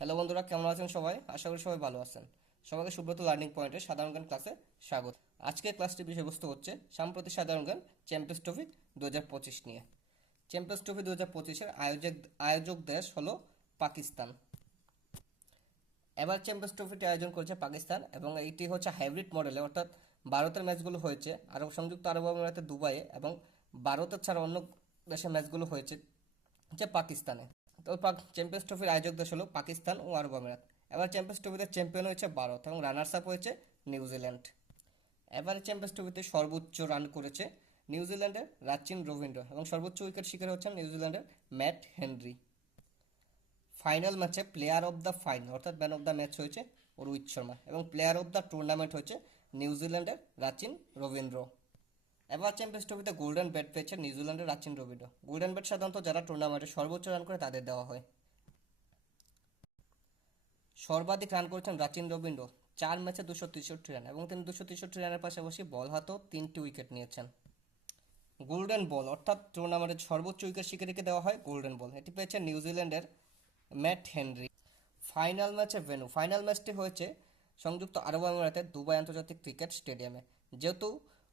Hello বন্ধুরা, কেমন আছেন সবাই? আশা করি সবাই ভালো আছেন। সবাইকে সুব্রত লার্নিং পয়েন্টে সাধারণ জ্ঞান ক্লাসে স্বাগত। আজকের ক্লাসটির বিষয়বস্তু হচ্ছে, সাম্প্রতিক সাধারণ জ্ঞান চ্যাম্পিয়ন্স ট্রফি দু হাজার পঁচিশ নিয়ে। চ্যাম্পিয়ন্স ট্রফি দু হাজার পঁচিশের আয়োজক আয়োজক দেশ হলো পাকিস্তান। এবার চ্যাম্পিয়ন্স ট্রফিটি আয়োজন করেছে পাকিস্তান এবং এইটি হচ্ছে হাইব্রিড মডেলে অর্থাৎ ভারতের ম্যাচগুলো হয়েছে আর সংযুক্ত আরব আমিরাতে দুবাইয়ে এবং ভারতের ছাড়া অন্য দেশের ম্যাচগুলো হয়েছে হচ্ছে পাকিস্তানে। তো চ্যাম্পিয়ন্স ট্রফির আয়োজক দেশ হলো পাকিস্তান ও আরব আমিরাত। এবার চ্যাম্পিয়ন্স ট্রফিতে চ্যাম্পিয়ন হয়েছে ভারত এবং রানার্স আপ হয়েছে নিউজিল্যান্ড এবারে চ্যাম্পিয়ন্স ট্রফিতে সর্বোচ্চ রান করেছে নিউজিল্যান্ডের রাচিন রবীন্দ্র এবং সর্বোচ্চ উইকেট শিকার হচ্ছেন নিউজিল্যান্ডের ম্যাট হেনরি ফাইনাল ম্যাচে প্লেয়ার অফ দ্য ফাইনাল অর্থাৎ ম্যান অফ দ্য ম্যাচ হয়েছে রোহিত শর্মা এবং প্লেয়ার অফ দ্য টুর্নামেন্ট হয়েছে নিউজিল্যান্ডের রাচিন রবীন্দ্র। এবার চ্যাম্পিয়ন্স ট্রফিতে গোল্ডেন ব্যাট পেয়েছে নিউজিল্যান্ডের রাচিন রবীন্দ্র গোল্ডেন ব্যাট সাধারণত যারা টুর্নামেন্টে সর্বোচ্চ রান করে তাদের দেওয়া হয়। সর্বাধিক রান করেছেন রাচিন রবীন্দ্র চার ম্যাচে দুশো তেষট্টি রান এবং তিনি দুশো তেষট্টি রানের পাশাপাশি বল হাতেও তিনটি উইকেট নিয়েছেন। গোল্ডেন বল, অর্থাৎ টুর্নামেন্টের সর্বোচ্চ উইকেট শিকারীকে দেওয়া হয় গোল্ডেন বল। এটি পেয়েছে নিউজিল্যান্ডের ম্যাট হেনরি। ফাইনাল ম্যাচে ভেনু ফাইনাল ম্যাচটি হয়েছে সংযুক্ত আরব আমিরাতের দুবাই আন্তর্জাতিক ক্রিকেট স্টেডিয়ামে। যেহেতু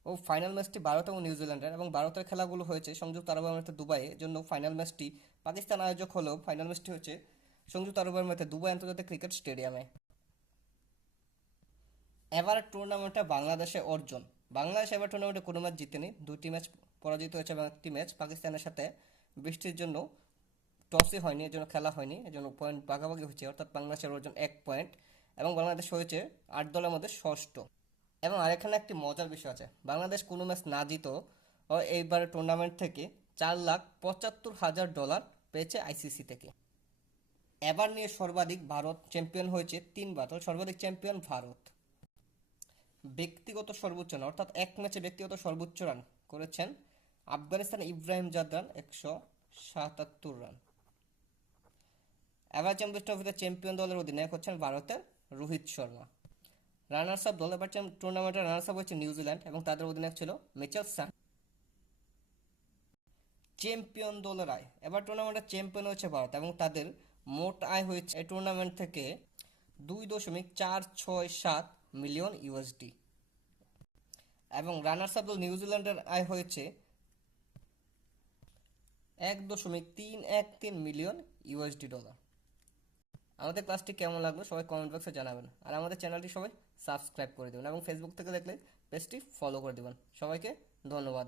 ও ফাইনাল ম্যাচটি ভারত এবং নিউজিল্যান্ডের এবং ভারতের খেলাগুলো হয়েছে সংযুক্ত আরব আমিরাতের দুবাইয়ের জন্য ফাইনাল ম্যাচটি পাকিস্তান আয়োজক হলেও ফাইনাল ম্যাচটি হচ্ছে সংযুক্ত আরব আমিরাতের দুবাই আন্তর্জাতিক ক্রিকেট স্টেডিয়ামে এবার টুর্নামেন্টে বাংলাদেশে অর্জন। বাংলাদেশ এবার টুর্নামেন্টে কোনো ম্যাচ জিতেনি। দুটি ম্যাচ পরাজিত হয়েছে এবং একটি ম্যাচ পাকিস্তানের সাথে। বৃষ্টির জন্য টসই হয়নি এর জন্য খেলা হয়নি, এজন্য পয়েন্ট ভাগাভাগি হয়েছে। অর্থাৎ বাংলাদেশের অর্জন এক পয়েন্ট এবং বাংলাদেশ হয়েছে আট দলের মধ্যে ষষ্ঠ। এবং আরেকখানে একটি মজার বিষয় আছে। বাংলাদেশ কোনো ম্যাচ না জিত এইবারের টুর্নামেন্ট থেকে চার লাখ পঁচাত্তর হাজার ডলার পেয়েছে আইসিসি থেকে। এবার নিয়ে সর্বাধিক ভারত চ্যাম্পিয়ন হয়েছে তিনবার তো সর্বাধিক চ্যাম্পিয়ন ভারত। ব্যক্তিগত সর্বোচ্চ রান অর্থাৎ এক ম্যাচে ব্যক্তিগত সর্বোচ্চ রান করেছেন আফগানিস্তান ইব্রাহিম জাদরান একশো সাতাত্তর রান এবার চ্যাম্পিয়ন্স ট্রফিতে চ্যাম্পিয়ন দলের অধিনায়ক হচ্ছেন ভারতের রোহিত শর্মা। রানার্স আপ দল এবার টুর্নামেন্টের রানার্স আপ হচ্ছে নিউজিল্যান্ড এবং তাদের অধিনায়ক ছিল মিচেল সান চ্যাম্পিয়ন দলের আয়। এবার টুর্নামেন্টের চ্যাম্পিয়ন হচ্ছে ভারত এবং তাদের মোট আয় হয়েছে এই টুর্নামেন্ট থেকে দুই দশমিক চার ছয় সাত মিলিয়ন ইউএসডি এবং রানার্স আপ দল নিউজিল্যান্ডের আয় হয়েছে এক দশমিক তিন এক তিন মিলিয়ন ইউএসডি ডলার আমাদের ক্লাসটি কেমন লাগল সবাই কমেন্ট বক্সে জানাবেন। আর আমাদের চ্যানেলটি সবাই সাবস্ক্রাইব করে দেবেন এবং ফেসবুক থেকে দেখলে পেজটি ফলো করে দেবেন। সবাইকে ধন্যবাদ।